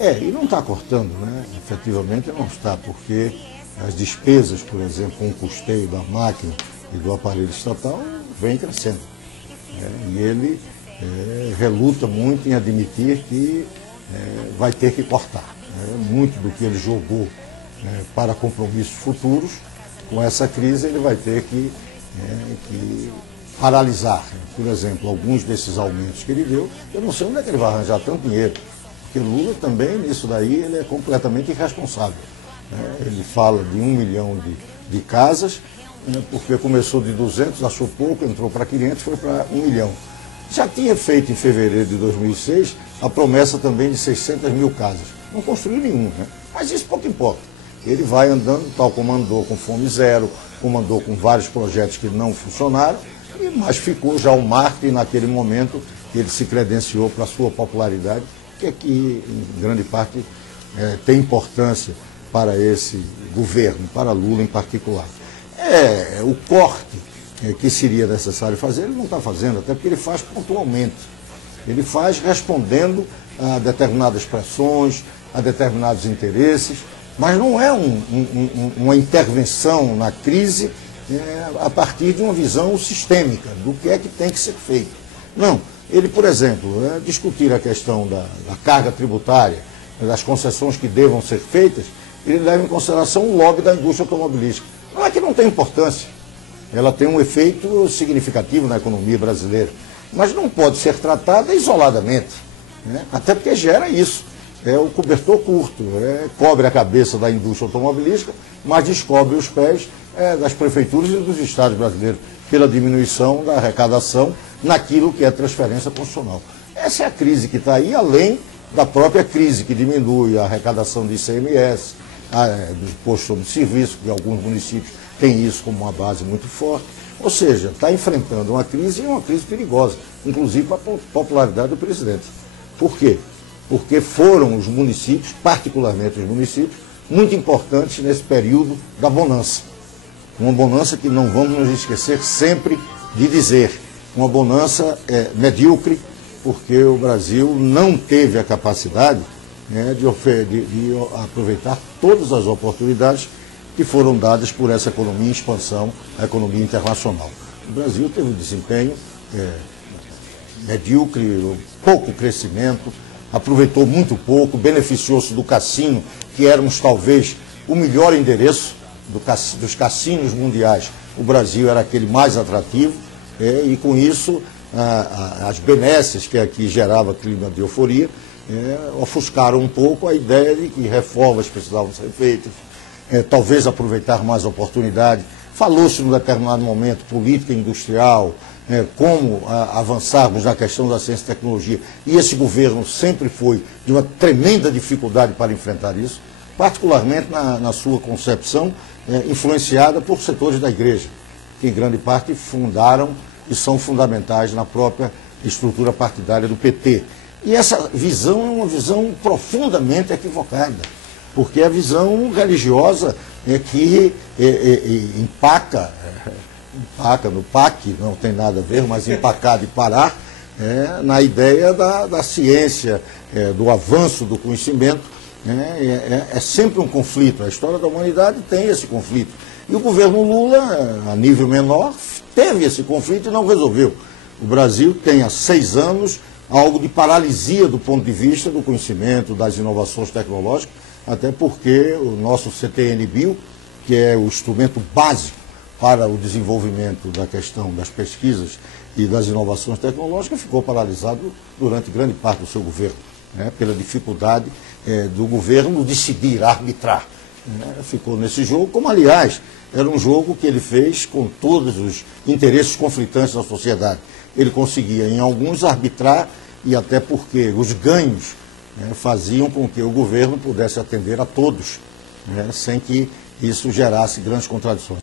E não está cortando, né? Efetivamente não está, porque as despesas, por exemplo, com o custeio da máquina e do aparelho estatal, vem crescendo. E ele reluta muito em admitir que vai ter que cortar. Muito do que ele jogou para compromissos futuros, com essa crise ele vai ter que paralisar. Por exemplo, alguns desses aumentos que ele deu, eu não sei onde é que ele vai arranjar tanto dinheiro, porque Lula também, nisso daí, ele é completamente irresponsável. Ele fala de 1 milhão de casas, porque começou de 200, achou pouco, entrou para 500, foi para 1 milhão. Já tinha feito em fevereiro de 2006 a promessa também de 600 mil casas. Não construiu nenhum, né? Mas isso pouco importa. Ele vai andando, tal como andou com Fome Zero, como andou com vários projetos que não funcionaram, mas ficou já o marketing naquele momento que ele se credenciou para a sua popularidade, que aqui, em grande parte, tem importância para esse governo, para Lula em particular. O corte que seria necessário fazer, ele não está fazendo, até porque ele faz pontualmente. Ele faz respondendo a determinadas pressões, a determinados interesses, mas não é uma intervenção na crise a partir de uma visão sistêmica do que é que tem que ser feito. Não, ele, por exemplo, discutir a questão da carga tributária, das concessões que devam ser feitas, ele leva em consideração o lobby da indústria automobilística. Não é que não tem importância, ela tem um efeito significativo na economia brasileira, mas não pode ser tratada isoladamente, até porque gera isso. O cobertor curto, cobre a cabeça da indústria automobilística, mas descobre os pés das prefeituras e dos estados brasileiros, pela diminuição da arrecadação naquilo que é transferência constitucional. Essa é a crise que está aí, além da própria crise que diminui a arrecadação de ICMS, do imposto sobre serviço, que alguns municípios têm isso como uma base muito forte. Ou seja, está enfrentando uma crise e uma crise perigosa, inclusive para a popularidade do presidente. Por quê? Porque foram os municípios, particularmente os municípios, muito importantes nesse período da bonança. Uma bonança que não vamos nos esquecer sempre de dizer. Uma bonança medíocre, porque o Brasil não teve a capacidade de aproveitar todas as oportunidades que foram dadas por essa economia em expansão, a economia internacional. O Brasil teve um desempenho medíocre, pouco crescimento, aproveitou muito pouco, beneficiou-se do cassino, que éramos talvez o melhor endereço dos cassinos mundiais. O Brasil era aquele mais atrativo, e com isso as benesses que aqui gerava clima de euforia ofuscaram um pouco a ideia de que reformas precisavam ser feitas, talvez aproveitar mais oportunidade. Falou-se num determinado momento política industrial, como avançarmos na questão da ciência e tecnologia, e esse governo sempre foi de uma tremenda dificuldade para enfrentar isso, particularmente na sua concepção, influenciada por setores da igreja, que em grande parte fundaram e são fundamentais na própria estrutura partidária do PT. E essa visão é uma visão profundamente equivocada, porque a visão religiosa que empaca no PAC, não tem nada a ver, mas empacar de parar, na ideia da ciência, do avanço do conhecimento, é sempre um conflito. A história da humanidade tem esse conflito. E o governo Lula, a nível menor, teve esse conflito e não resolveu. O Brasil tem há 6 anos algo de paralisia do ponto de vista do conhecimento, das inovações tecnológicas, até porque o nosso CTN-Bio, que é o instrumento básico para o desenvolvimento da questão das pesquisas e das inovações tecnológicas, ficou paralisado durante grande parte do seu governo, pela dificuldade do governo decidir, arbitrar. Ficou nesse jogo, como aliás era um jogo que ele fez com todos os interesses conflitantes da sociedade. Ele conseguia em alguns arbitrar, e até porque os ganhos faziam com que o governo pudesse atender a todos, sem que isso gerasse grandes contradições.